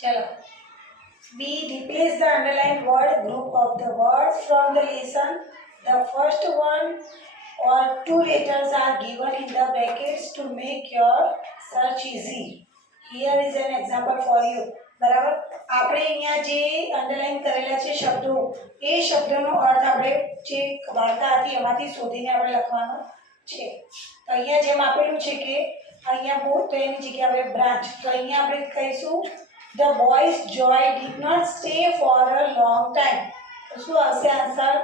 ચલો. We replace the underlined word group of the words from the lesson. The first one or two letters are given in the brackets to make your search easy. Here is an example for you. બરાબર, આપણે અહીંયા જે અંડરલાઈન કરેલા છે શબ્દો, એ શબ્દનો અર્થ આપણે જે વાર્તા હતી એમાંથી શોધીને આપણે લખવાનો છે. તો અહીંયા જેમ આપેલું છે કે અહીંયા બહુ, તો એની જગ્યાએ આપણે બ્રાન્ચ, તો અહીંયા આપણે કહીશું The boy's joy did not stay for a long time. તો શું આવશે આન્સર?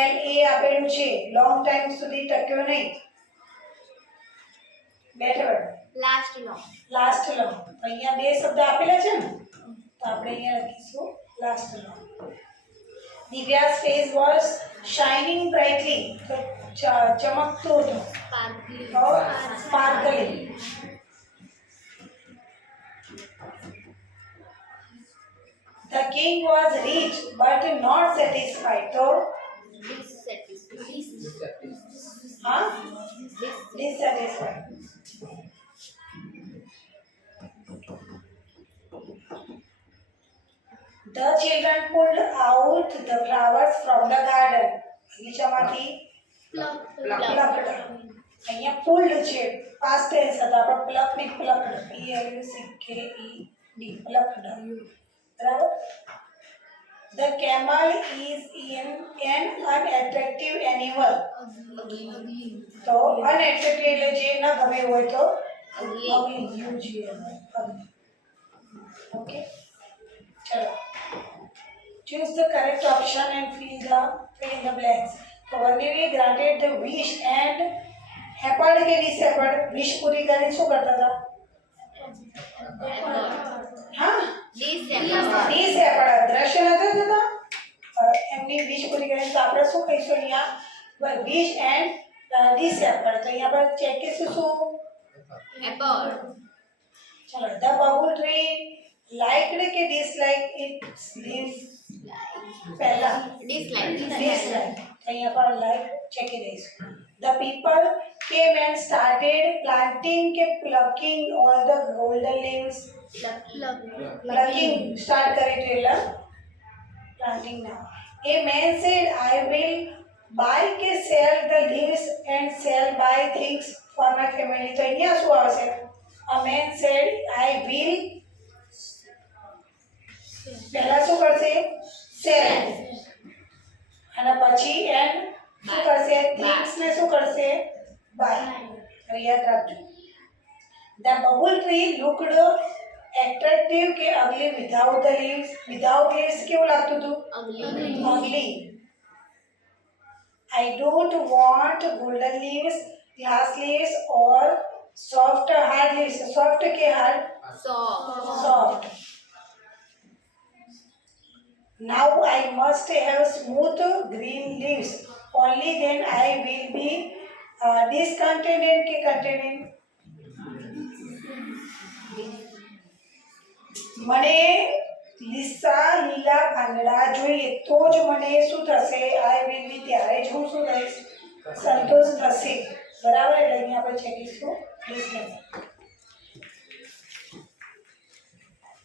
એલ એ આપેલું છે, લોંગ ટાઈમ સુધી ટક્યો નહીં. Better last long. તો અહીંયા બે શબ્દ આપેલા છે ને, તો આપણે અહીંયા લખીશું last long. Divya's face was shining brightly. તો ચમકતો હતો, sparkling. The king was rich but not satisfied. So, dissatisfied. The children pulled out the flowers from the garden. બગીચામાંથી plucked. અહીંયા pulled છે, past tense હતો, આપણે plucked ની plucked, P-L-U-C-K-E-D, plucked. બરાબર. The camel is an unattractive animal. તો unattractive એટલે જે ન ગમે હોય તો ugly, okay. ચલો, choose the correct option and fill in the blanks. તો વનદેવી granted the wish and happened કે disabled, wish પૂરી કરીને શું કરતા હતા? હા, disabled દ્રશ્ય નતો થતો, એમની વિશ પૂરી કરીને. તો આપણે શું કહીશું અહીંયા? વિશ એન્ડ disabled. તો અહીંયા આપણે ચેક કરીશું શું? એપલ. ચલો, the bubble tree liked કે dislike its leaves? પહેલા dislike. અહીંયા પર like ચેક કરી દઈશું. The people came and started planting કે plucking all the golden leaves? Plucking start કરે એટલે planting now. A man said, I will buy કે sell the leaves and sell buy things for my family. તો અહીંયા શું આવશે? A man said, I will પહેલા શું કરશે? sell. અને પછી and શું કરશે? things ને શું કરશે? buy. તો યાદ રાખજો. The bubble tree looked attractive કે ugly without the leaves? Without leaves કેવું લાગતું હતું? Ugly. I don't want golden leaves, glass leaves or soft hard leaves. Soft ke hard? Soft. Now I must have smooth green leaves. Only then I will be discontented ke contented. મને લીલા પાંદડા જોઈએ તો જ મને શું થશે? I will be, ત્યારે જ હું શું થઈશ? સંતોષ થશે. બરાબર, એટલે અહીંયા આપણે ચેકીશું ડિસ્કસ.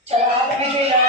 ચલો, આ તમે જોઈ લો.